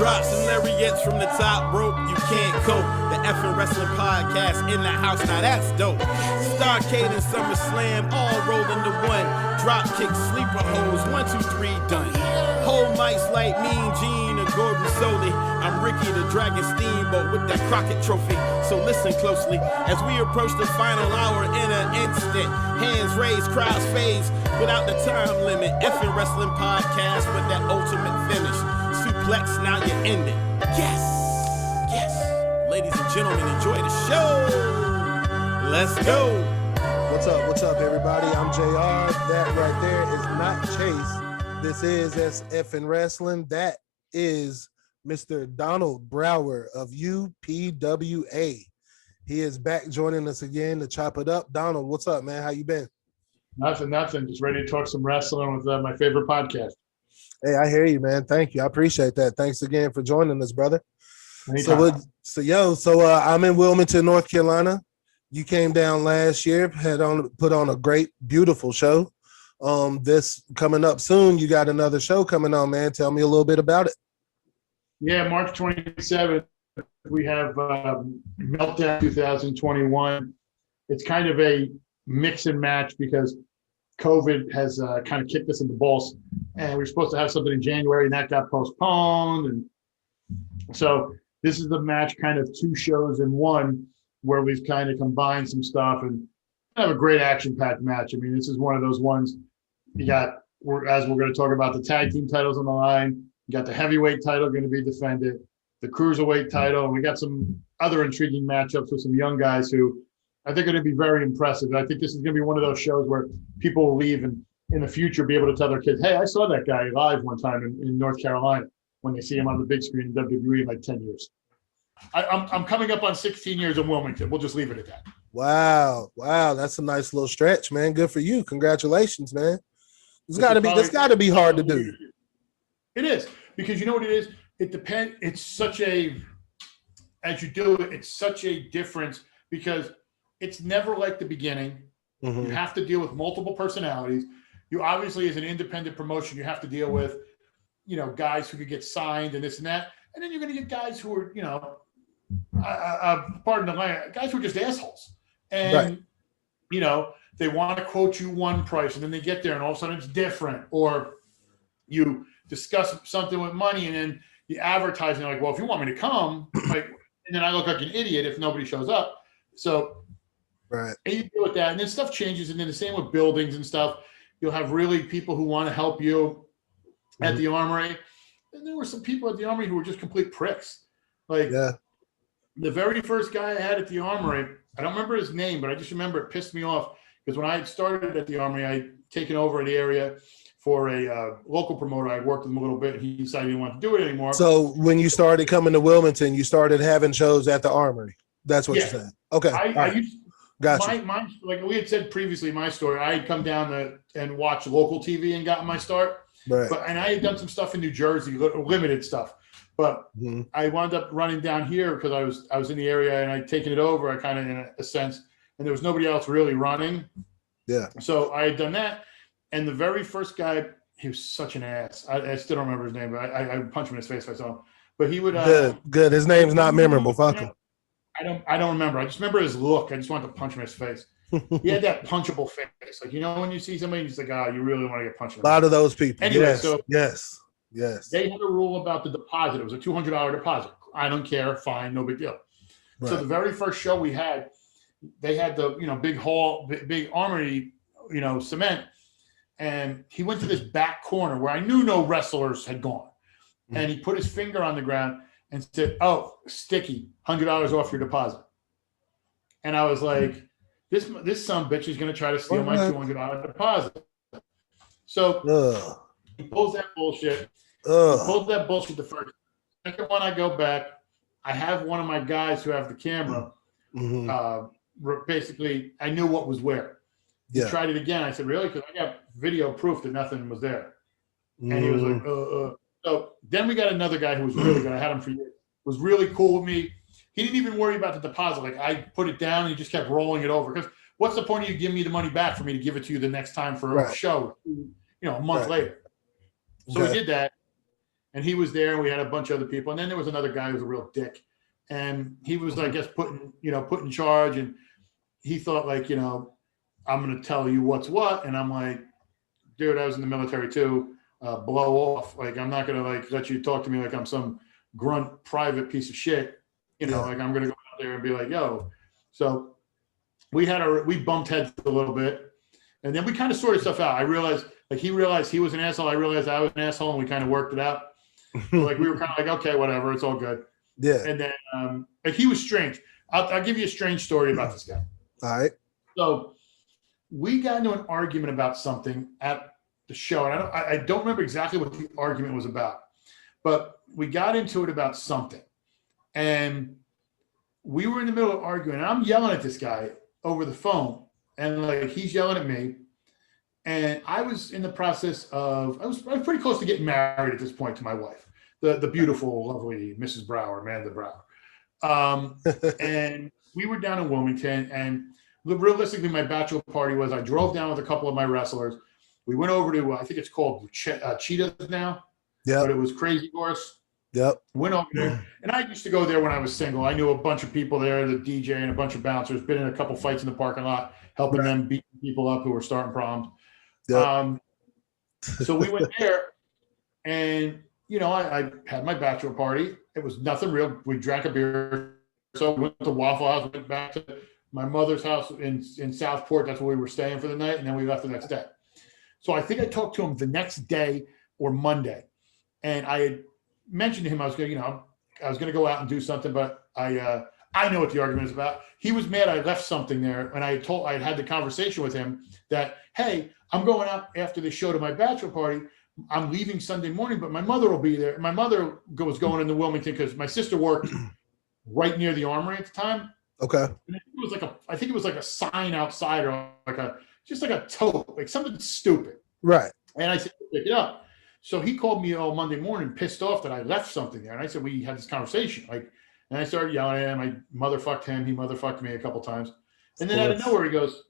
drops and lariats from the top rope. You can't cope. The effing wrestling podcast in the house. Now that's dope. Starcade and SummerSlam all rolled into one. Drop kick, sleeper holes, 1, 2, 3, done. Whole mics like Mean Gene or Gordon Soley. I'm Ricky the Dragon Steamboat with that Crockett trophy. So listen closely as we approach the final hour in an instant. Hands raised, crowds phase without the time limit. Effing wrestling podcast with that ultimate finish. Suplex, now you're ending. Yes, yes. Ladies and gentlemen, enjoy the show. Let's go. What's up, everybody? I'm JR. That right there is not Chase. This is SFN Wrestling. That is Mr. Donald Brower of UPWA. He is back joining us again to chop it up. Donald, what's up, man? How you been? Nothing. Just ready to talk some wrestling with my favorite podcast. Hey, I hear you, man. Thank you. I appreciate that. Thanks again for joining us, brother. Anytime. So I'm in Wilmington, North Carolina. You came down last year, put on a great, beautiful show. This coming up soon, you got another show coming on, man. Tell me a little bit about it. Yeah, March 27th, we have Meltdown 2021. It's kind of a mix and match because COVID has kind of kicked us in the balls. And we were supposed to have something in January, and that got postponed. And so this is the match, kind of two shows in one, where we've kind of combined some stuff and have a great action-packed match. I mean, this is one of those ones as we're going to talk about the tag team titles on the line. You got the heavyweight title going to be defended, the cruiserweight title, and we got some other intriguing matchups with some young guys who I think are going to be very impressive. I think this is going to be one of those shows where people will leave and in the future be able to tell their kids, hey, I saw that guy live one time in North Carolina, when they see him on the big screen in WWE in like 10 years. I'm coming up on 16 years in Wilmington. We'll just leave it at that. Wow. That's a nice little stretch, man. Good for you. Congratulations, man. This got to be hard to do. It is, because you know what it is? It depends. It's such a, as you do it, it's such a difference because it's never like the beginning. Mm-hmm. You have to deal with multiple personalities. You obviously, as an independent promotion, you have to deal with, guys who could get signed and this and that. And then you're going to get guys who are, pardon the line, guys who are just assholes. And, right. They want to quote you one price and then they get there and all of a sudden it's different. Or you discuss something with money and then you advertise and you're like, well, if you want me to come, and then I look like an idiot if nobody shows up. So right. And you deal with that. And then stuff changes. And then the same with buildings and stuff. You'll have really people who want to help you at the Armory. And there were some people at the Armory who were just complete pricks. The very first guy I had at the Armory, I don't remember his name, but I just remember it pissed me off because when I started at the Armory, I'd taken over the area for a local promoter. I worked with him a little bit. He decided he didn't want to do it anymore. So when you started coming to Wilmington, you started having shows at the Armory. That's what you're saying. Okay. I used gotcha. My, like we had said previously, my story, I had come down and watched local TV and gotten my start. Right. And I had done some stuff in New Jersey, limited stuff. But I wound up running down here because I was in the area and I'd taken it over, kind of in a sense, and there was nobody else really running. Yeah. So I had done that. And the very first guy, he was such an ass. I still don't remember his name, but I would punch him in his face if I saw him. But he would good. His name's not memorable. Fuck him. I don't remember. I just remember his look. I just wanted to punch him in his face. He had that punchable face. Like, when you see somebody, you're just like, you really want to get punched in the face. A lot of those people. Anyway, yes. They had a rule about the deposit. It was a $200 deposit. I don't care. Fine. No big deal. Right. So the very first show we had, they had the, big hall, big Armory, cement. And he went to this back corner where I knew no wrestlers had gone. And he put his finger on the ground and said, oh, sticky, $100 off your deposit. And I was like, this son of a bitch is going to try to steal my $200 deposit. So he pulls that bullshit. He pulled that bullshit the first. Second one, I go back. I have one of my guys who have the camera. Basically, I knew what was where. He tried it again. I said, really? Because I got video proof that nothing was there. And he was like, So then we got another guy who was really good. I had him for years. Was really cool with me. He didn't even worry about the deposit. Like, I put it down and he just kept rolling it over. Because what's the point of you giving me the money back for me to give it to you the next time for a show, a month later? So we did that. and he was there, and we had a bunch of other people, and then there was another guy who was a real dick, and he was, I guess, put in charge, and he thought like, I'm going to tell you what's what, and I'm like, dude, I was in the military too. Blow off. Like, I'm not going to like let you talk to me like I'm some grunt private piece of shit. Like I'm going to go out there and be like, yo. So we bumped heads a little bit, and then we kind of sorted stuff out. I realized, like, he realized he was an asshole. I realized I was an asshole, and we kind of worked it out. So, like, we were kind of like, okay, whatever, it's all good. Yeah. And then, like, he was strange. I'll give you a strange story about this guy. All right. So we got into an argument about something at the show, and I don't remember exactly what the argument was about, but we got into it about something, and we were in the middle of arguing, and I'm yelling at this guy over the phone, and like he's yelling at me, and I was in the process of I was pretty close to getting married at this point to my wife, the beautiful, lovely Mrs. Brower, Amanda Brower, and we were down in Wilmington, and realistically, my bachelor party was I drove down with a couple of my wrestlers. We went over to, I think it's called Cheetahs now. Yeah. But it was Crazy Horse. Yep. Went over there. And I used to go there when I was single. I knew a bunch of people there, the DJ and a bunch of bouncers, been in a couple fights in the parking lot, helping them beat people up who were starting problems. Yep. So we went there, and, I had my bachelor party. It was nothing real. We drank a beer. So we went to Waffle House, went back to my mother's house in Southport. That's where we were staying for the night. And then we left the next day. So I think I talked to him the next day or Monday. And I had mentioned to him, I was going to go out and do something, but I know what the argument is about. He was mad I left something there. And I had the conversation with him that, hey, I'm going out after the show to my bachelor party. I'm leaving Sunday morning, but my mother will be there. My mother was going into Wilmington because my sister worked right near the Armory at the time. Okay. And I think it was like a sign outside, or just like a tote, like something stupid. Right. And I said, pick it up. So he called me all Monday morning, pissed off that I left something there. And I said, we had this conversation. And I started yelling at him. I motherfucked him. He motherfucked me a couple times. And then out of nowhere, he goes,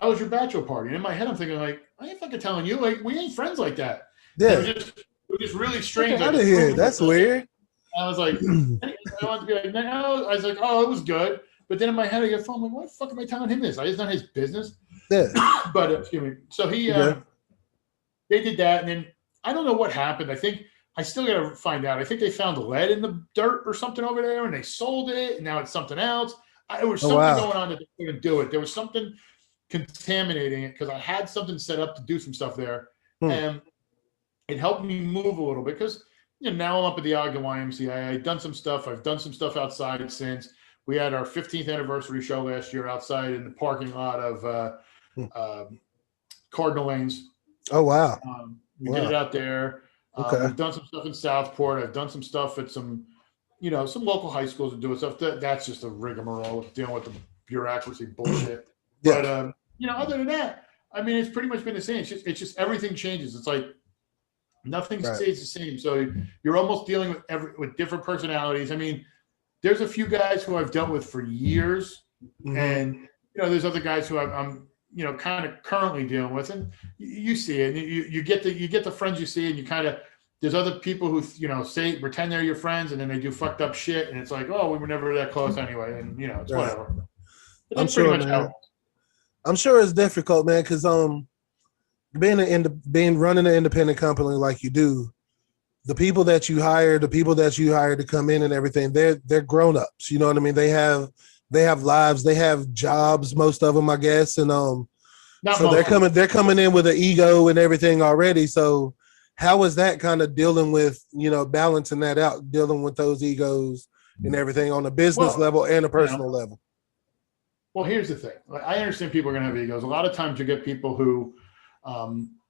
how was your bachelor party? And in my head, I'm thinking, like, I ain't fucking telling you. Like, we ain't friends like that. Yeah. It was just really strange. Out of here. That's weird. I was like, I wanted to be like, no. I was like, oh, it was good. But then in my head, I get phone. I'm like, why the fuck am I telling him this? It's not his business. Yeah. But excuse me. So they did that, and then I don't know what happened. I think I still got to find out. I think they found lead in the dirt or something over there, and they sold it, and now it's something else. There was something going on that they couldn't do it. There was something contaminating it because I had something set up to do some stuff there, and it helped me move a little bit because now I'm up at the Ogden YMCA. I've done some stuff. I've done some stuff outside since. We had our 15th anniversary show last year outside in the parking lot of Cardinal Lanes. Oh, wow. We did it out there. We've done some stuff in Southport. I've done some stuff at some local high schools and doing stuff. That's just a rigmarole dealing with the bureaucracy bullshit. Yeah. But, other than that, I mean, it's pretty much been the same. It's just everything changes. It's like nothing stays the same. So you're almost dealing with different personalities. I mean, there's a few guys who I've dealt with for years, and there's other guys who I'm kind of currently dealing with, and you see it. And you get the friends you see, and you kind of there's other people who pretend they're your friends, and then they do fucked up shit, and it's like, oh, we were never that close anyway, and it's whatever. But I'm sure, man. I'm sure it's difficult, man, because running an independent company like you do. The people that you hire to come in and everything, they're grown-ups. You know what I mean? They have lives, they have jobs, most of them, I guess. And so they're coming in with an ego and everything already. So how is that kind of dealing with, balancing that out, dealing with those egos and everything on a business level and a personal level? Well, here's the thing. I understand people are going to have egos. A lot of times you get people who,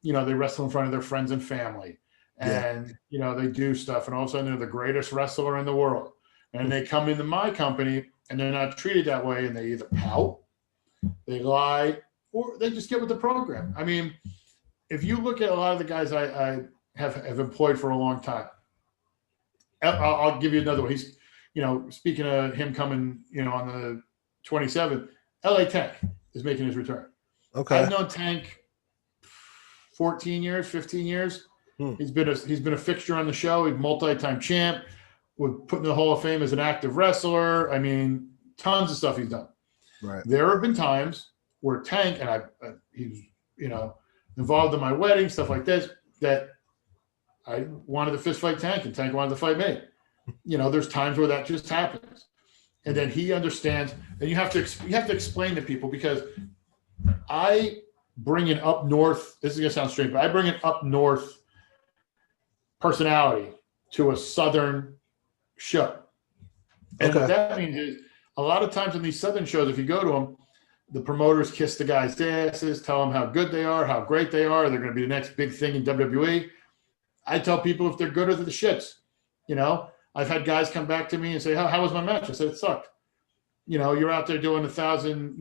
they wrestle in front of their friends and family. And, they do stuff, and all of a sudden they're the greatest wrestler in the world. And they come into my company and they're not treated that way. And they either pout, they lie, or they just get with the program. I mean, if you look at a lot of the guys I have employed for a long time, I'll give you another one. He's, speaking of him coming, on the 27th, LA Tank is making his return. Okay. I've known Tank 14 years, 15 years. He's been a fixture on the show. He's multi-time champ. We're put in the Hall of Fame as an active wrestler. I mean, tons of stuff he's done. Right. There have been times where Tank and he's involved in my wedding, stuff like this, that I wanted to fist fight Tank and Tank wanted to fight me. There's times where that just happens, and then he understands. And you have to explain to people, because I bring an up north. This is gonna sound strange, but I bring an up north personality to a southern show. And what that means is, a lot of times in these southern shows, if you go to them, the promoters kiss the guys' asses, tell them how good they are, how great they are. They're going to be the next big thing in WWE. I tell people if they're good or the shits. I've had guys come back to me and say, how was my match? I said, it sucked. You're out there doing 1,000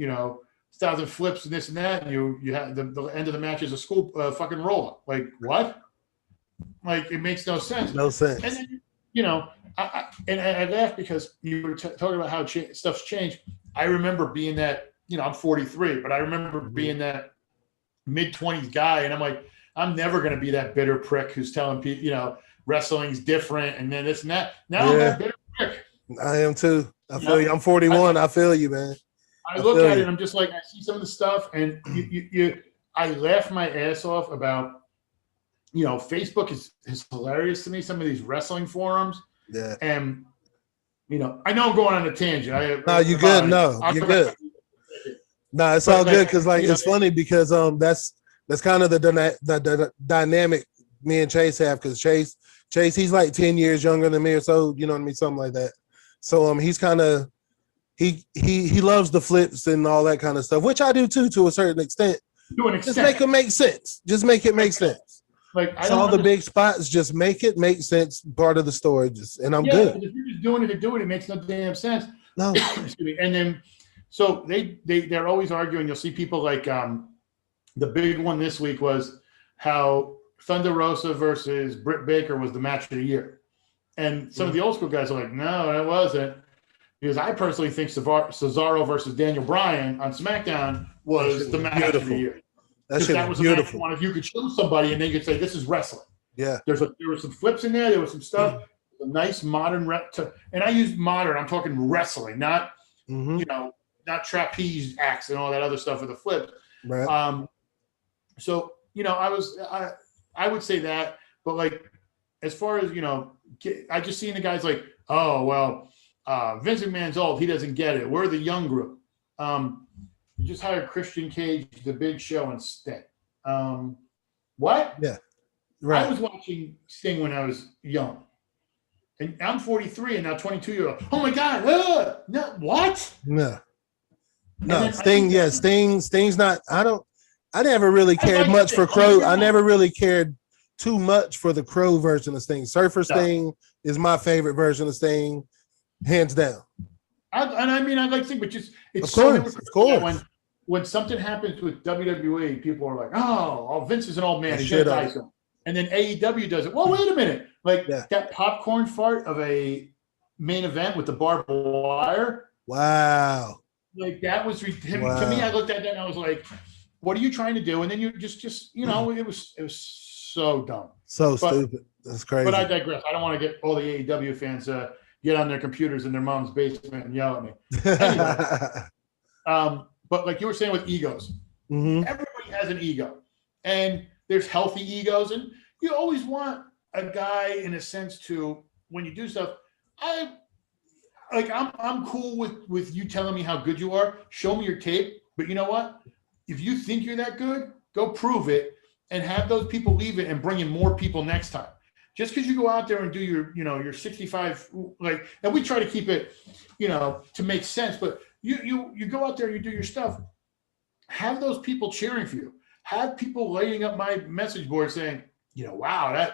flips and this and that, and you have the end of the match is a school fucking roll up. Like, what? Like, it makes no sense. No sense. And then, I laugh because you were talking about how stuff's changed. I remember being that, I'm 43, but I remember being that mid-20s guy, and I'm like, I'm never going to be that bitter prick who's telling people, wrestling's different and then this and that. Now I'm that bitter prick. I am too. I feel you. I'm 41. I feel you, man. I look at it and I'm just like, I see some of the stuff, and I laugh my ass off about, Facebook is hilarious to me. Some of these wrestling forums. Yeah. And, I know I'm going on a tangent. No, you good. No, you're good. No, it's all good, because it's funny because that's kind of the dynamic me and Chase have, because Chase he's like 10 years younger than me or so, you know what I mean, something like that. So he's kind of he loves the flips and all that kind of stuff, which I do too, to a certain extent. Just make it make sense. Just make it make sense. Like, it's all the big spots. Just make it make sense. Part of the story. And I'm good. If you're just doing it to do it, it makes no damn sense. No. And then, so they're always arguing. You'll see people like the big one this week was how Thunder Rosa versus Britt Baker was the match of the year, and some of the old school guys are like, no, it wasn't, because I personally think Cesaro versus Daniel Bryan on SmackDown was the match of the year. That was beautiful. If you could show somebody and they could say, this is wrestling. Yeah. There were some flips in there. There was some stuff. A nice modern and I use modern. I'm talking wrestling, not not trapeze acts and all that other stuff with the flip. Right. So I would say that, but like, as far as I just seen the guys like, oh well, Vince McMahon's old. He doesn't get it. We're the young group. You just hired Christian Cage, the Big Show, and Sting. What? Yeah. Right. I was watching Sting when I was young. And I'm 43 and now 22-year-old. Oh my God. No, what? No. Sting, Sting's not, I never really cared much for Crow. I never really cared too much for the Crow version of Sting. Surfer Sting is my favorite version of Sting, hands down. I like Sting, but just it's of course. When something happens with WWE, people are like, oh, Vince is an old man. He's gonna die soon. And then AEW does it. Well, wait a minute. Like that popcorn fart of a main event with the barbed wire. Wow. Like that was to me. I looked at that and I was like, what are you trying to do? And then you just it was so dumb. Stupid. That's crazy. But I digress. I don't want to get all the AEW fans get on their computers in their mom's basement and yell at me. Anyway, but like you were saying with egos, everybody has an ego, and there's healthy egos, and you always want a guy in a sense to, when you do stuff, I'm cool with you telling me how good you are. Show me your tape. But you know what? If you think you're that good, go prove it, and have those people leave it and bring in more people next time. Just because you go out there and do your 65, and we try to keep it, to make sense, but you go out there and you do your stuff. Have those people cheering for you. Have people lighting up my message board saying, wow,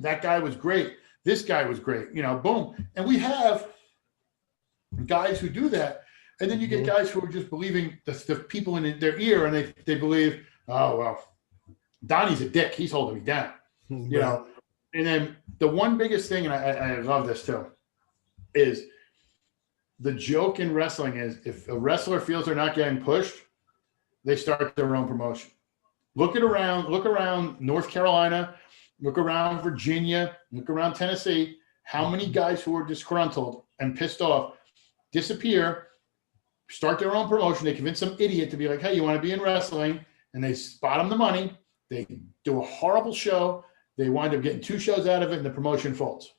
that guy was great. This guy was great. Boom. And we have guys who do that. And then you get guys who are just believing the people in their ear, and they believe, oh, well, Donnie's a dick. He's holding me down. And then the one biggest thing, and I love this too, is the joke in wrestling is if a wrestler feels they're not getting pushed, they start their own promotion. Look around North Carolina look around Virginia, look around Tennessee, how many guys who are disgruntled and pissed off disappear, start their own promotion. They convince some idiot to be like, hey, you want to be in wrestling? And they spot them the money. They do a horrible show. They wind up getting 2 shows out of it, and the promotion folds.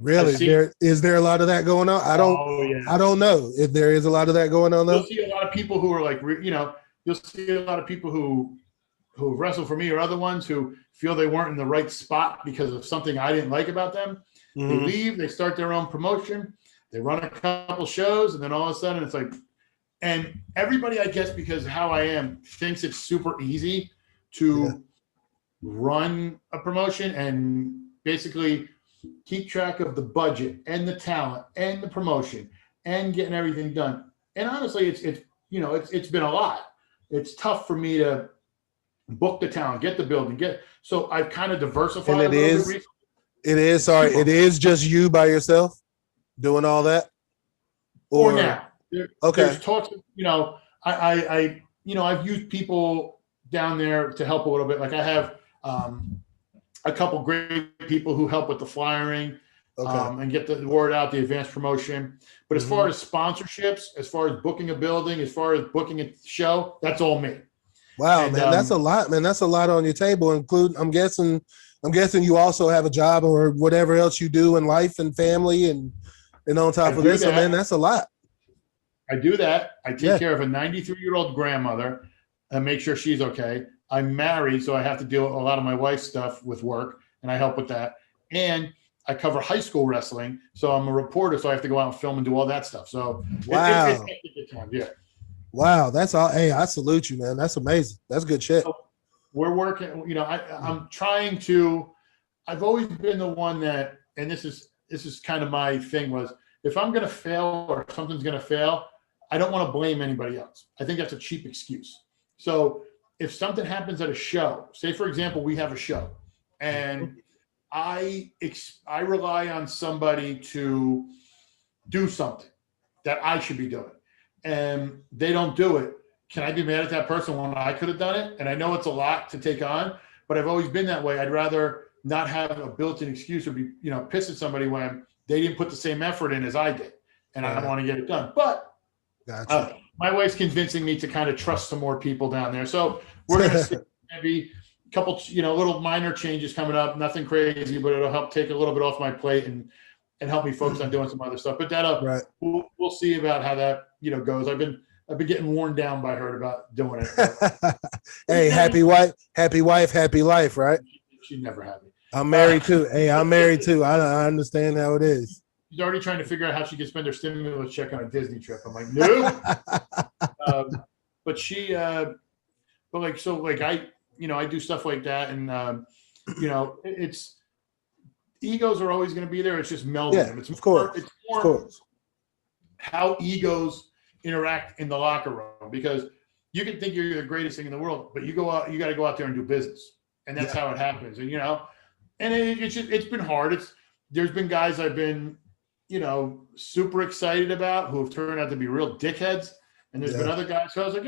Really? Is there a lot of that going on? I don't know if there is a lot of that going on though. You'll see a lot of people who are like, you'll see a lot of people who wrestle for me or other ones who feel they weren't in the right spot because of something I didn't like about them. Mm-hmm. They leave, they start their own promotion, they run a couple shows, and then all of a sudden it's like, and everybody, I guess, because of how I am, thinks it's super easy to run a promotion and basically keep track of the budget and the talent and the promotion and getting everything done. And honestly, it's been a lot. It's tough for me to book the talent, get the building, so I've kind of diversified. And it is just you by yourself doing all that? Or now. Okay. There's talks, I've used people down there to help a little bit. Like I have a couple great people who help with the flyering and get the word out, the advanced promotion. But as far as sponsorships, as far as booking a building, as far as booking a show, that's all me. Wow, man, that's a lot, man. That's a lot on your table, including I'm guessing you also have a job or whatever else you do in life and family and on top of this, so man, that's a lot. I do that. I take care of a 93-year-old grandmother and make sure she's okay. I'm married, so I have to deal with a lot of my wife's stuff with work, and I help with that. And I cover high school wrestling, so I'm a reporter, so I have to go out and film and do all that stuff. So wow, it's a good time, yeah. Wow, that's all. Hey, I salute you, man. That's amazing. That's good shit. So we're working. I'm trying to. I've always been the one that, and this is kind of my thing was, if I'm going to fail or something's going to fail, I don't want to blame anybody else. I think that's a cheap excuse. So if something happens at a show, say for example, we have a show, and I rely on somebody to do something that I should be doing, and they don't do it. Can I be mad at that person when I could have done it? And I know it's a lot to take on, but I've always been that way. I'd rather not have a built-in excuse or be, pissed at somebody when they didn't put the same effort in as I did, and I don't want to get it done. But my wife's convincing me to kind of trust some more people down there. So we're going to see maybe a couple, little minor changes coming up. Nothing crazy, but it'll help take a little bit off my plate and help me focus on doing some other stuff. But we'll see about how that goes. I've been getting worn down by her about doing it. Hey, happy wife, happy life, right? She's never happy. I'm married too. Hey, I'm married too. I understand how it is. She's already trying to figure out how she can spend her stimulus check on a Disney trip. I'm like, no. But she, I do stuff like that, and it's egos are always going to be there. It's just melding them. It's more how egos interact in the locker room, because you can think you're the greatest thing in the world, but you got to go out there and do business, and that's how it happens. And and it's been hard. There's been guys I've been super excited about who have turned out to be real dickheads, and there's been other guys who I was like,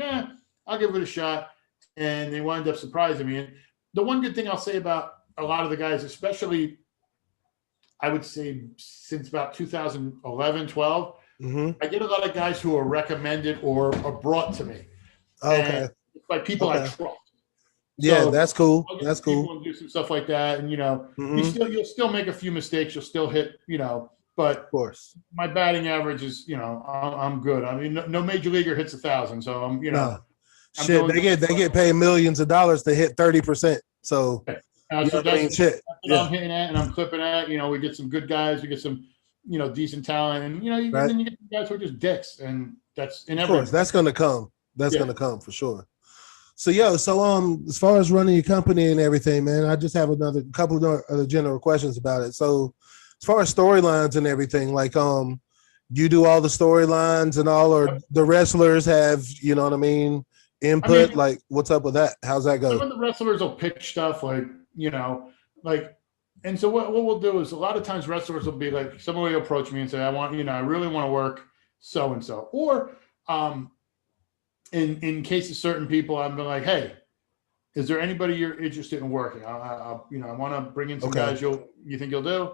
I'll give it a shot, and they wind up surprising me. And the one good thing I'll say about a lot of the guys, especially I would say since about 2011, 12, I get a lot of guys who are recommended or are brought to me. Okay. By people I trust. Yeah, so that's cool. That's cool. And do some stuff like that, and you'll still make a few mistakes. You'll still hit, but of course, my batting average is, I'm good. I mean, no major leaguer hits 1,000, so I'm, shit. They get paid millions of dollars to hit 30%. So that's what I'm hitting at, and I'm clipping at. We get some good guys. We get some, decent talent, and then you get guys who are just dicks, and that's in everything. Of course, that's gonna come. That's gonna come for sure. So as far as running your company and everything, man, I just have another couple of other general questions about it. So as far as storylines and everything, like you do all the storylines and all, or the wrestlers have, input, like what's up with that? How's that go? Some of the wrestlers will pitch stuff and so what we'll do is a lot of times wrestlers will be like, somebody will approach me and say, I really want to work so-and-so. Or in case of certain people, I'm like, hey, is there anybody you're interested in working? I want to bring in some guys you think you'll do,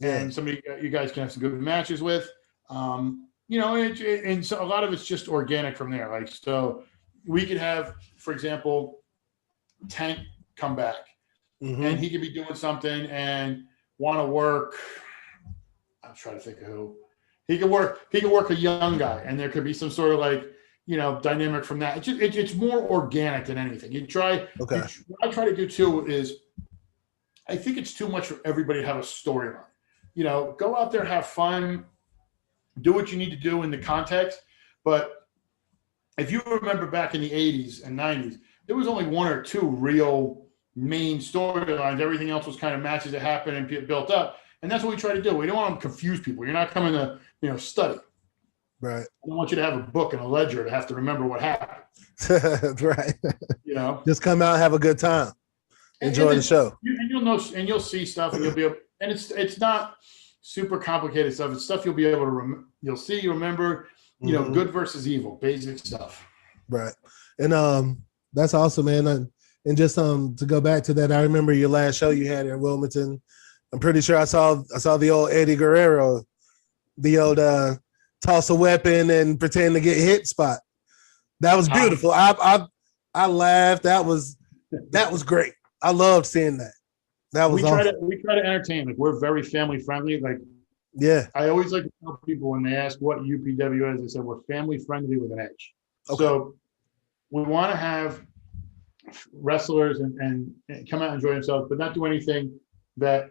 and somebody you guys can have some good matches with. And so a lot of it's just organic from there. Like, so we could have, for example, Tank come back, and he could be doing something and want to work. I'm trying to think of who he could work. He could work a young guy, and there could be some sort of like, dynamic from that. It's more organic than anything. What I try to do too is, I think it's too much for everybody to have a storyline. Go out there, have fun, do what you need to do in the context. But if you remember back in the 80s and 90s, there was only one or two real main storylines. Everything else was kind of matches that happened and built up. And that's what we try to do. We don't want to confuse people. You're not coming to, study. Right. I don't want you to have a book and a ledger to have to remember what happened. Right. Just come out and have a good time. Enjoy the show. And you'll know, and you'll see stuff, and you'll be able, and it's not super complicated stuff. It's stuff you'll be able to you'll see, remember, good versus evil, basic stuff. Right. And that's awesome, man. And just to go back to that, I remember your last show you had in Wilmington. I'm pretty sure I saw the old Eddie Guerrero, the old toss a weapon and pretend to get hit spot. That was beautiful. I laughed. That was great. I loved seeing that. That was awesome. We try to entertain. Like, we're very family friendly. Like, I always like to tell people when they ask what UPWA is, I said we're family friendly with an edge. Okay. So we want to have wrestlers and come out and enjoy themselves, but not do anything that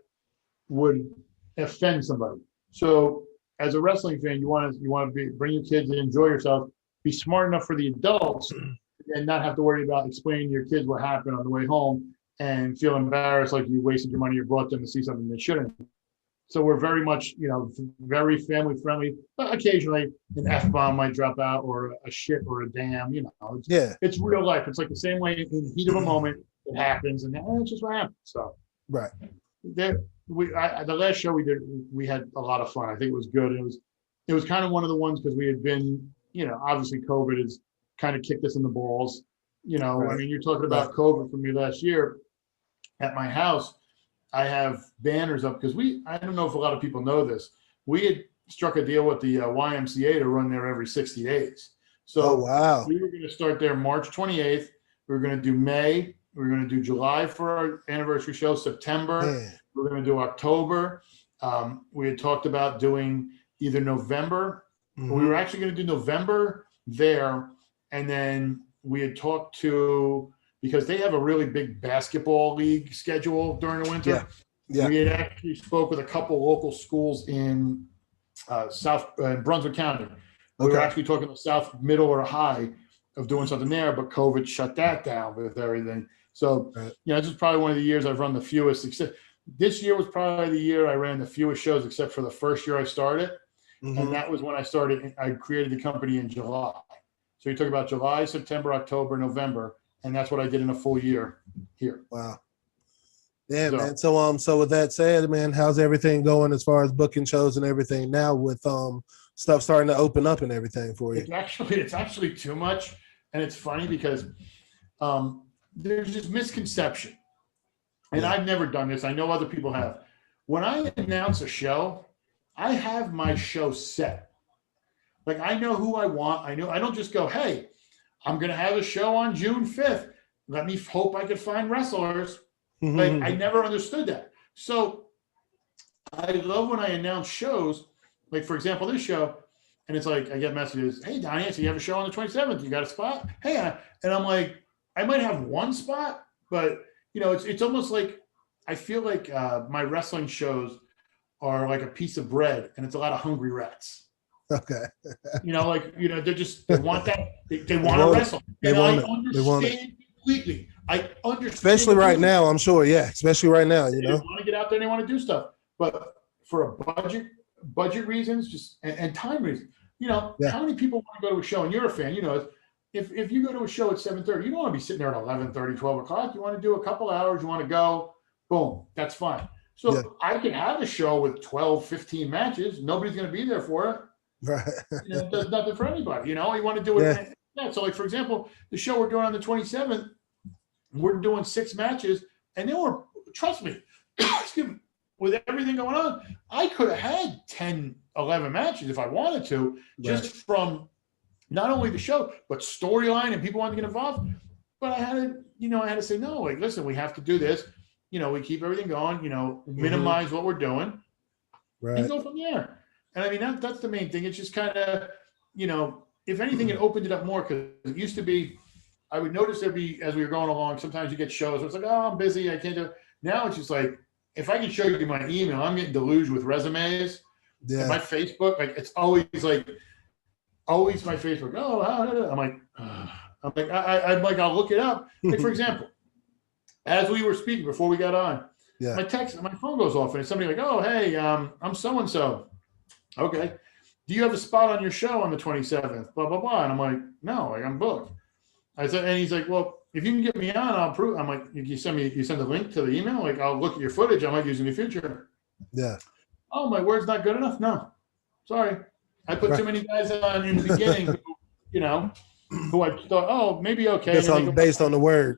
would offend somebody. So as a wrestling fan, you want to bring your kids and enjoy yourself. Be smart enough for the adults and not have to worry about explaining to your kids what happened on the way home and feel embarrassed like you wasted your money or brought them to see something they shouldn't. So we're very much, very family friendly, but occasionally an F-bomb might drop out or a shit or a damn, it's real life. It's like the same way in the heat of a moment, it happens, and it's just what happens. So right. The last show we did, we had a lot of fun. I think it was good. It was kind of one of the ones because we had been, obviously COVID has kind of kicked us in the balls. Right. I mean, you're talking about COVID for me last year. At my house, I have banners up because I don't know if a lot of people know this. We had struck a deal with the YMCA to run there every 60 days. So wow. We were going to start there March 28th. We were going to do May. We were going to do July for our anniversary show, September. We're going to do October. We had talked about doing either November. We were actually going to do November there. And then we had talked because they have a really big basketball league schedule during the winter. Yeah. We had actually spoke with a couple local schools in Brunswick County. We were actually talking to South, Middle, or High of doing something there, but COVID shut that down with everything. So, this is probably one of the years I've run the fewest. Except this year was probably the year I ran the fewest shows, except for the first year I started. And that was when I created the company in July. So you talk about July, September, October, November, and that's what I did in a full year here. Wow. Yeah, man. So with that said, man, how's everything going as far as booking shows and everything now with stuff starting to open up and everything for you? It's actually too much, and it's funny because there's this misconception, and I've never done this. I know other people have. When I announce a show, I have my show set. Like, I know who I want. I don't just go, hey, I'm going to have a show on June 5th. Let me hope I could find wrestlers. Like, I never understood that. So I love when I announce shows, like, for example, this show, and it's like, I get messages, hey, Donnie, so you have a show on the 27th. You got a spot? Hey, and I'm like, I might have one spot, but, it's almost like, I feel like my wrestling shows are like a piece of bread, and it's a lot of hungry rats. Okay. They want that. They want to wrestle. I understand completely. I understand. Especially right now, I'm sure. Yeah, especially right now, They want to get out there and they want to do stuff. But for a budget reasons, and time reasons, how many people want to go to a show? And you're a fan, if you go to a show at 7:30, you don't want to be sitting there at 11:30, 12 o'clock. You want to do a couple hours. You want to go, boom, that's fine. So I can have a show with 12, 15 matches. Nobody's going to be there for it. Right. It does nothing for anybody. You want to do it. Yeah. So, like, for example, the show we're doing on the 27th, we're doing 6 matches, and they were, trust me, excuse me, with everything going on, I could have had 10, 11 matches if I wanted to, just from not only the show, but storyline and people wanting to get involved. But I had to say, no, like, listen, we have to do this. We keep everything going, minimize what we're doing and go from there. And I mean, that's the main thing. It's just kind of, if anything, it opened it up more, because it used to be, I would notice as we were going along, sometimes you get shows where it's like, oh, I'm busy, I can't do it. Now it's just like, if I can show you my email, I'm getting deluged with resumes. Yeah. And my Facebook, like, it's always my Facebook. Oh, I'm like, I'll look it up. Like, for example, as we were speaking before we got on, my phone goes off, and it's somebody like, oh, hey, I'm so-and-so. Okay. Do you have a spot on your show on the 27th? Blah, blah, blah. And I'm like, no, like, I'm booked. I said, and he's like, well, if you can get me on, I'll prove. I'm like, you send the link to the email. Like, I'll look at your footage. I might use in the future. Yeah. Oh, my word's not good enough. No, sorry. I put too many guys on in the beginning, who I thought, oh, maybe okay. Based on the word.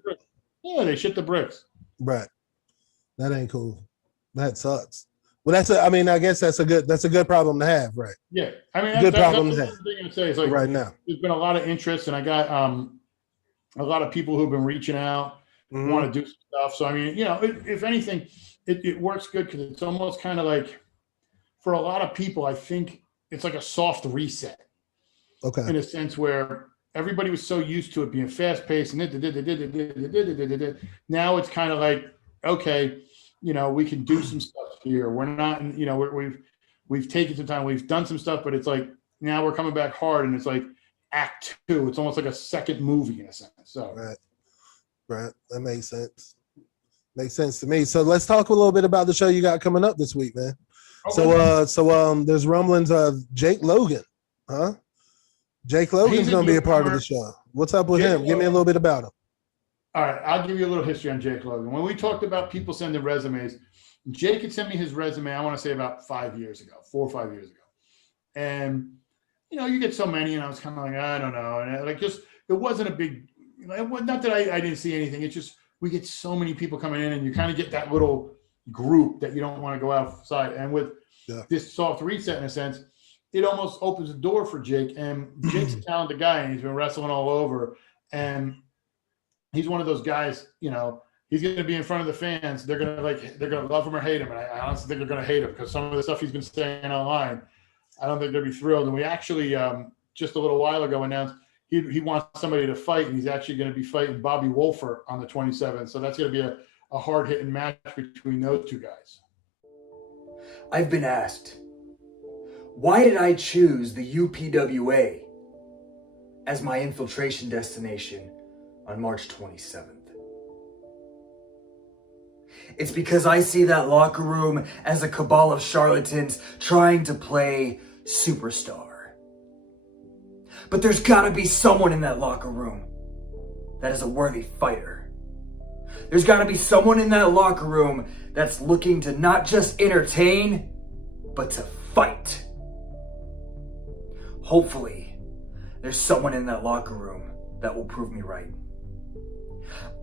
Yeah, they shit the bricks. Right. That ain't cool. That sucks. Well, I guess that's a good problem to have, right? Yeah. I mean, that's problem to have. The thing to say is, like, right now, there's been a lot of interest, and I got a lot of people who've been reaching out, want to do some stuff. So, I mean, if anything, it works good, because it's almost kind of like, for a lot of people, I think it's like a soft reset. Okay. In a sense where everybody was so used to it being fast paced, and now it's kind of like, okay, we can do some stuff here. We're not, we've taken some time, we've done some stuff, but it's like, now we're coming back hard, and it's like act 2. It's almost like a second movie in a sense. So right. That makes sense. Makes sense to me. So let's talk a little bit about the show you got coming up this week, man. Okay. So there's rumblings of Jake Logan, huh? Jake Logan's going to be a part of the show. What's up with him? Give me a little bit about him. All right, I'll give you a little history on Jake Logan. When we talked about people sending resumes, Jake had sent me his resume, I want to say about 5 years ago, 4 or 5 years ago. And, you get so many, and I was kind of like, I don't know. And it wasn't a big, not that I didn't see anything. It's just, we get so many people coming in, and you kind of get that little group that you don't want to go outside. And with this soft reset, in a sense, it almost opens the door for Jake. And Jake's a talented guy, and he's been wrestling all over. And he's one of those guys, he's going to be in front of the fans. They're going to love him or hate him. And I honestly think they're going to hate him, because some of the stuff he's been saying online, I don't think they'll be thrilled. And we actually, just a little while ago, announced he wants somebody to fight, and he's actually going to be fighting Bobby Wolfer on the 27th. So that's going to be a hard-hitting match between those two guys. I've been asked, why did I choose the UPWA as my infiltration destination on March 27th? It's because I see that locker room as a cabal of charlatans trying to play superstar. But there's gotta be someone in that locker room that is a worthy fighter. There's gotta be someone in that locker room that's looking to not just entertain, but to fight. Hopefully, there's someone in that locker room that will prove me right.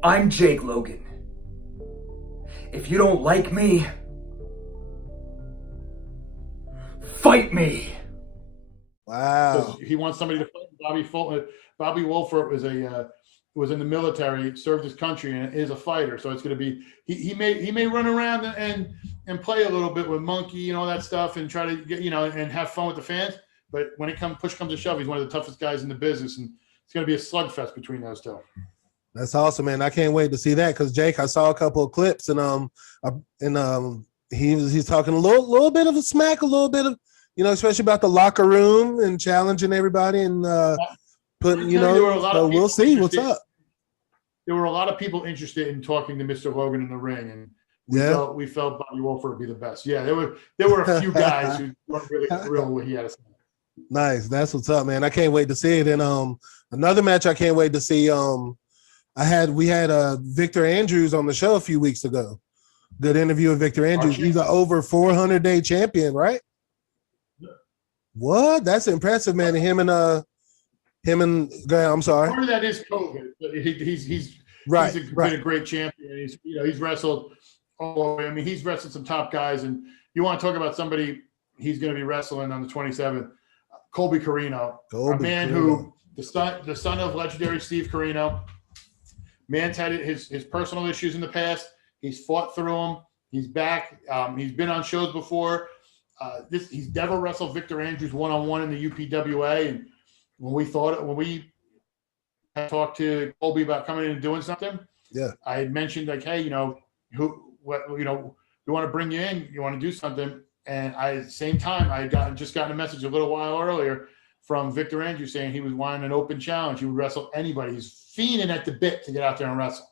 I'm Jake Logan. If you don't like me, fight me. Wow. He wants somebody to fight Bobby Fulton. Bobby Wolfer was in the military, served his country, and is a fighter. So it's going to be he may run around and play a little bit with Monkey and all that stuff, and try to get and have fun with the fans. But when push comes to shove, he's one of the toughest guys in the business, and it's going to be a slugfest between those two. That's awesome, man. I can't wait to see that, because Jake, I saw a couple of clips, and he's talking a little bit of a smack, a little bit of, especially about the locker room and challenging everybody, and putting, so we'll see what's up. There were a lot of people interested in talking to Mr. Logan in the ring, and we felt Bobby Wolfer would be the best. Yeah, there were a few guys who weren't really thrilled with what he had to say. Nice, that's what's up, man. I can't wait to see it. And another match I can't wait to see. We had Victor Andrews on the show a few weeks ago. Good interview with Victor Andrews. He's an over 400-day champion, right? Yeah. What? That's impressive, man. Him and I'm sorry. Part of that is COVID. But Right, He's right. been a great champion. He's wrestled all over. I mean, he's wrestled some top guys, and you want to talk about somebody he's going to be wrestling on the 27th, Colby Carino, a man who the son of legendary Steve Carino. Man's had his personal issues in the past. He's fought through them. He's back. He's been on shows before. He's never wrestled Victor Andrews one-on-one in the UPWA. And when we had talked to Colby about coming in and doing something, I had mentioned like, hey, we want to bring you in. You want to do something? And at the same time, I had just gotten a message a little while earlier from Victor Andrews saying he was wanting an open challenge. He would wrestle anybody. He's fiending at the bit to get out there and wrestle.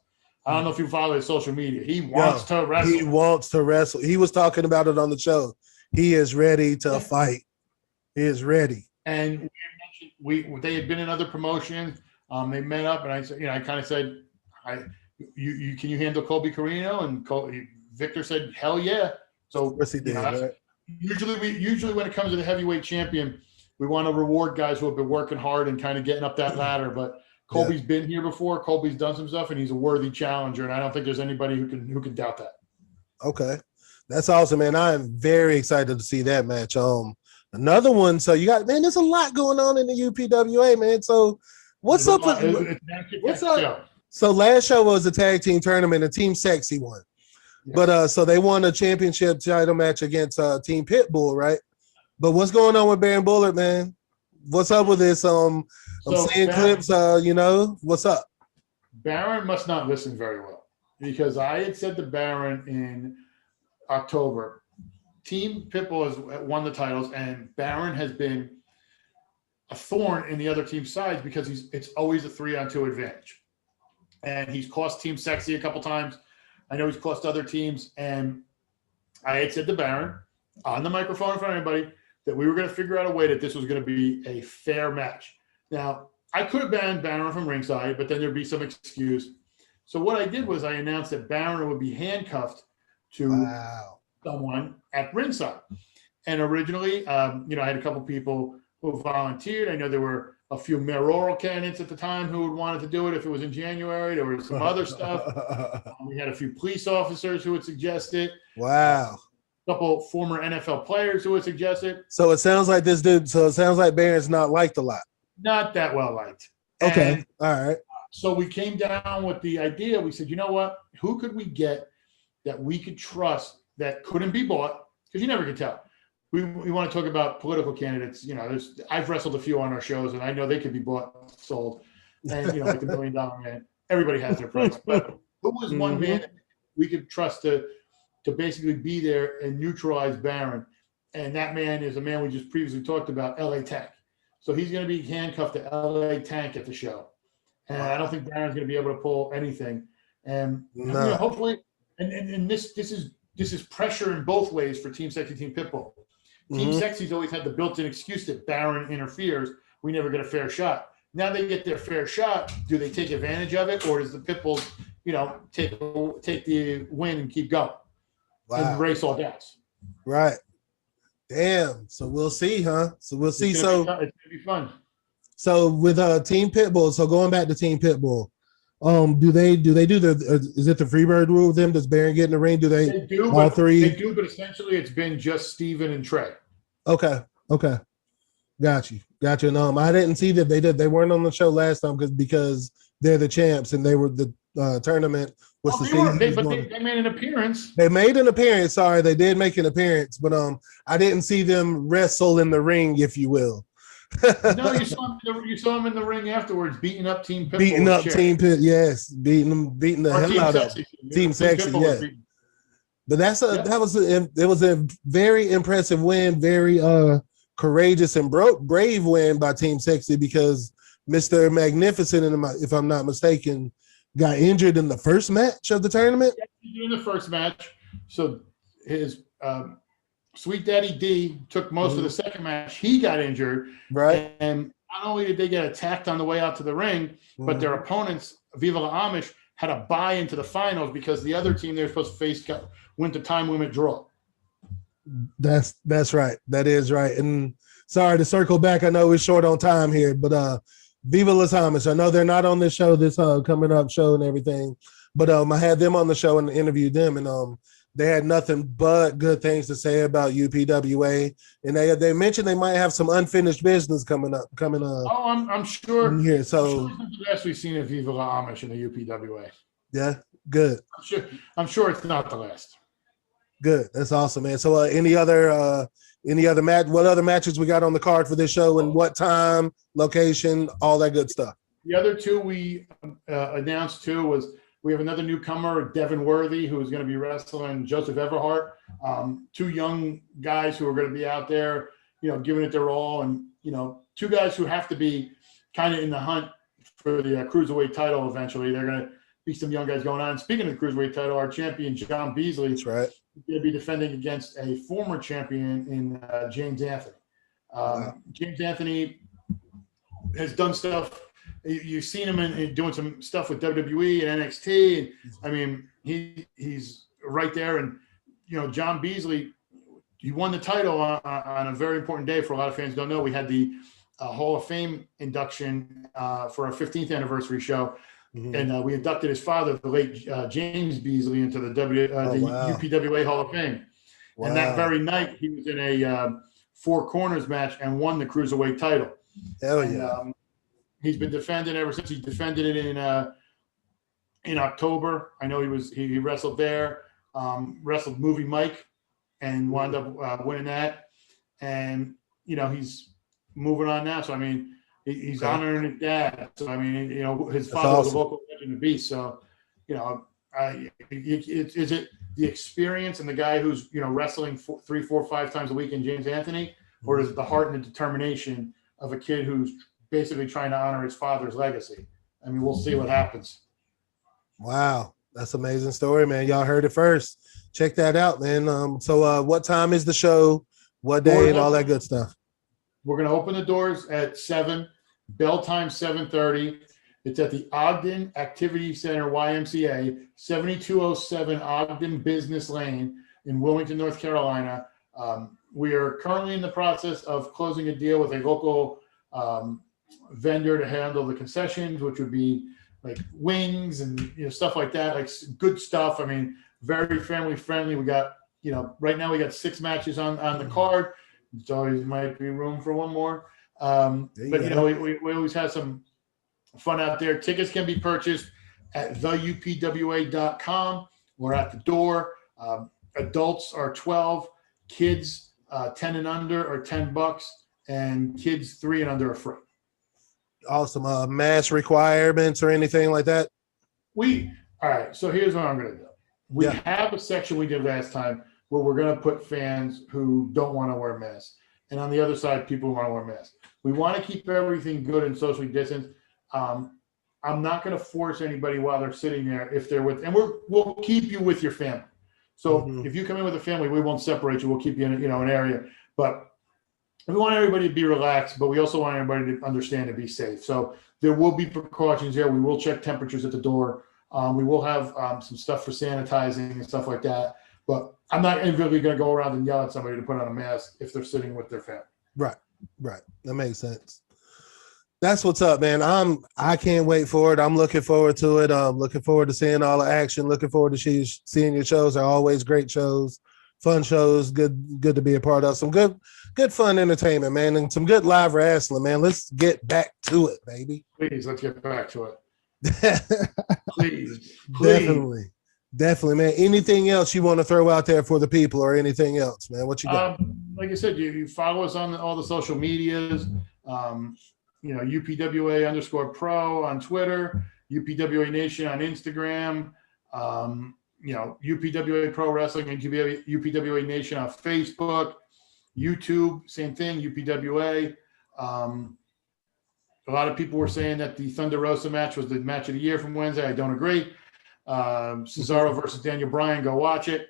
I don't know if you follow his social media. He wants to wrestle. He wants to wrestle. He was talking about it on the show. He is ready to fight. He is ready. And they had been in other promotions. They met up, and I said, I kind of said, can you handle Colby Carino? And Victor said, hell yeah. So of course he did, right? Usually when it comes to the heavyweight champion, we want to reward guys who have been working hard and kind of getting up that ladder. But Colby's been here before. Colby's done some stuff, and he's a worthy challenger. And I don't think there's anybody who can doubt that. Okay, that's awesome, man. I am very excited to see that match. Another one. So you got, man, there's a lot going on in the UPWA, man. So what's up? What's up? Show. So last show was a tag team tournament, a Team Sexy won. Yeah. But so they won a championship title match against Team Pitbull, right? But what's going on with Baron Bullard, man? What's up with this? I'm seeing clips. What's up? Baron must not listen very well, because I had said to Baron in October, Team Pitbull has won the titles, and Baron has been a thorn in the other team's sides because it's always a 3-on-2 advantage, and he's cost Team Sexy a couple times. I know he's cost other teams, and I had said to Baron on the microphone in front of everybody that we were going to figure out a way that this was going to be a fair match. Now, I could have banned Baron from ringside, but then there'd be some excuse. So what I did was I announced that Baron would be handcuffed to someone at ringside. And originally, I had a couple people who volunteered. I know there were a few mayoral candidates at the time who would wanted to do it if it was in January. There was some other stuff. We had a few police officers who would suggest it. Wow. A couple former NFL players who would suggest it. So it sounds like Baron's not liked a lot. Not that well liked. Okay. And all right. So we came down with the idea. We said, you know what? Who could we get that we could trust that couldn't be bought? Because you never can tell. We want to talk about political candidates. I've wrestled a few on our shows, and I know they could be bought, sold, and like the $1 Million Man. Everybody has their price. But who was one man that we could trust to basically be there and neutralize Baron? And that man is a man we just previously talked about, LA Tank. So he's going to be handcuffed to LA Tank at the show. And I don't think Baron's going to be able to pull anything. And hopefully, and this is pressure in both ways for Team Sexy, Team Pitbull. Team Sexy's always had the built-in excuse that Baron interferes. We never get a fair shot. Now they get their fair shot. Do they take advantage of it, or does the Pitbulls, take the win and keep going and race all gas? Right. Damn. So we'll see, huh? So we'll see. It's gonna be fun. So with Team Pitbull, so going back to Team Pitbull, do they do is it the Freebird rule with them? Does Baron get in the ring? Do they do all three? They do, but essentially it's been just Steven and Trey. Okay. Got you. And I didn't see that they weren't on the show last time because they're the champs and they were the tournament was they made an appearance. They made an appearance. Sorry, they did make an appearance, but I didn't see them wrestle in the ring, if you will. No, you saw him in the ring afterwards, beating up Team Pitbull. Beating up Team Pit, yes, beating the hell out of Team Sexy, yes. But it was a very impressive win, very courageous and brave win by Team Sexy, because Mr. Magnificent, if I'm not mistaken, got injured in the first match of the tournament. In the first match, so his Sweet Daddy D took most of the second match. He got injured, right? And not only did they get attacked on the way out to the ring, but their opponents, Viva La Amish, had to buy into the finals because the other team they were supposed to face went to time limit draw. That's right. That is right. And sorry to circle back. I know we're short on time here, but Viva Las Hamas. I know they're not on this show, this coming up show and everything, but I had them on the show and interviewed them, and they had nothing but good things to say about UPWA, and they mentioned they might have some unfinished business coming up. Oh, I'm sure. In here, I'm so sure it's the best we've seen of Viva La Amish in the UPWA. yeah, good. I'm sure it's not the last. Good. That's awesome, man. So any other match? What other matches we got on the card for this show, and what time, location, all that good stuff? The other two we announced too was we have another newcomer, Devin Worthy, who is going to be wrestling Joseph Everhart. Two young guys who are going to be out there, giving it their all, and two guys who have to be kind of in the hunt for the cruiserweight title eventually. They're going to be some young guys going on. Speaking of the cruiserweight title, our champion John Beasley. That's right. Going to be defending against a former champion in James Anthony. Wow. James Anthony has done stuff. You've seen him in doing some stuff with WWE and NXT. And, I mean, he's right there. And, John Beasley, he won the title on a very important day for a lot of fans who don't know. We had the Hall of Fame induction for our 15th anniversary show. Mm-hmm. And we inducted his father, the late James Beasley, into the UPWA Hall of Fame. Wow. And that very night, he was in a Four Corners match and won the Cruiserweight title. Hell yeah. He's been defending ever since. He defended it in October. I know he wrestled there, wrestled Movie Mike, and wound up winning that. And, he's moving on now. So, I mean, he's honoring his dad. So, I mean, his father was a local legend of beast. So, is it the experience and the guy who's, wrestling 3, 4, 5 times a week in James Anthony, or is it the heart and the determination of a kid who's basically trying to honor his father's legacy? I mean, we'll see what happens. Wow. That's an amazing story, man. Y'all heard it first. Check that out, man. So what time is the show? What day and all that good stuff? We're going to open the doors at 7, bell time 7:30. It's at the Ogden Activity Center, YMCA, 7207 Ogden Business Lane in Wilmington, North Carolina. We are currently in the process of closing a deal with a local vendor to handle the concessions, which would be like wings and stuff like that, like good stuff. I mean, very family friendly. We got, right now we got 6 matches on the card. There's always might be room for one more. But we always have some fun out there. Tickets can be purchased at theupwa.com or at the door. Adults are 12, kids 10 and under are $10, and kids 3 and under are free. Awesome. Mask requirements or anything like that? All right. So here's what I'm going to do. We have a section we did last time where we're going to put fans who don't want to wear masks, and on the other side, people who want to wear masks. We want to keep everything good and socially distanced. I'm not going to force anybody while they're sitting there if they're with, and we'll keep you with your family. So if you come in with a family, we won't separate you. We'll keep you in an area, but we want everybody to be relaxed, but we also want everybody to understand and be safe. So there will be precautions there. We will check temperatures at the door. We will have some stuff for sanitizing and stuff like that. But I'm not really going to go around and yell at somebody to put on a mask if they're sitting with their family. Right. That makes sense. That's what's up, man. I can't wait for it. I'm looking forward to it. Looking forward to seeing all the action. Looking forward to seeing your shows. They're always great shows, fun shows. Good to be a part of. Some good fun entertainment, man, and some good live wrestling, man. Let's get back to it, baby. Please, let's get back to it. Please. Definitely, man. Anything else you want to throw out there for the people, or anything else, man? What you got? Like I said, you follow us on all the social medias. UPWA_pro on Twitter, UPWA Nation on Instagram. UPWA Pro Wrestling and UPWA Nation on Facebook, YouTube, same thing, UPWA. A lot of people were saying that the Thunder Rosa match was the match of the year from Wednesday. I don't agree. Cesaro versus Daniel Bryan, go watch it.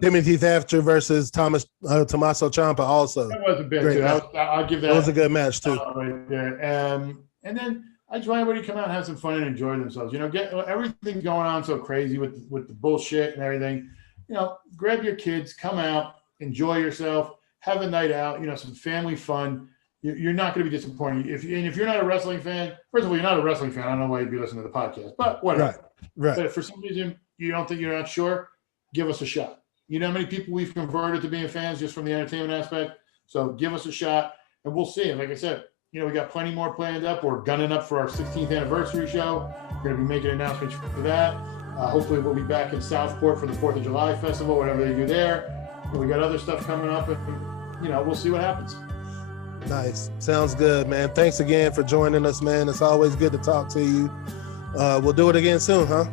Timothy Thatcher versus Tommaso Ciampa also. That was a bit too. I'll give that. That was a good match too. Right there. And then I just want everybody to come out and have some fun and enjoy themselves. Get everything's going on so crazy with the bullshit and everything. Grab your kids, come out, enjoy yourself, have a night out. Some family fun. you're not going to be disappointed. If you're not a wrestling fan, first of all, you're not a wrestling fan. I don't know why you'd be listening to the podcast, but whatever. Right. But if for some reason you're not sure, give us a shot. You know how many people we've converted to being fans just from the entertainment aspect? So give us a shot and we'll see. And like I said, we got plenty more planned up. We're gunning up for our 16th anniversary show. We're going to be making announcements for that. Hopefully we'll be back in Southport for the 4th of July festival, whatever they do there. And we got other stuff coming up and, we'll see what happens. Nice. Sounds good, man. Thanks again for joining us, man. It's always good to talk to you. We'll do it again soon, huh?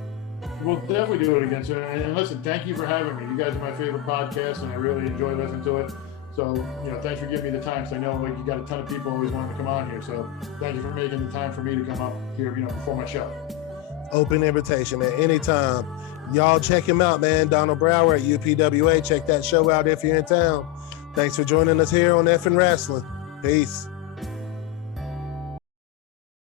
We'll definitely do it again soon. And listen, thank you for having me. You guys are my favorite podcast, and I really enjoy listening to it. So, thanks for giving me the time. So I know you got a ton of people always wanting to come on here. So thank you for making the time for me to come up here, before my show. Open invitation, man. Anytime. Y'all check him out, man. Donald Brower at UPWA. Check that show out if you're in town. Thanks for joining us here on Effin' Wrestling. Peace.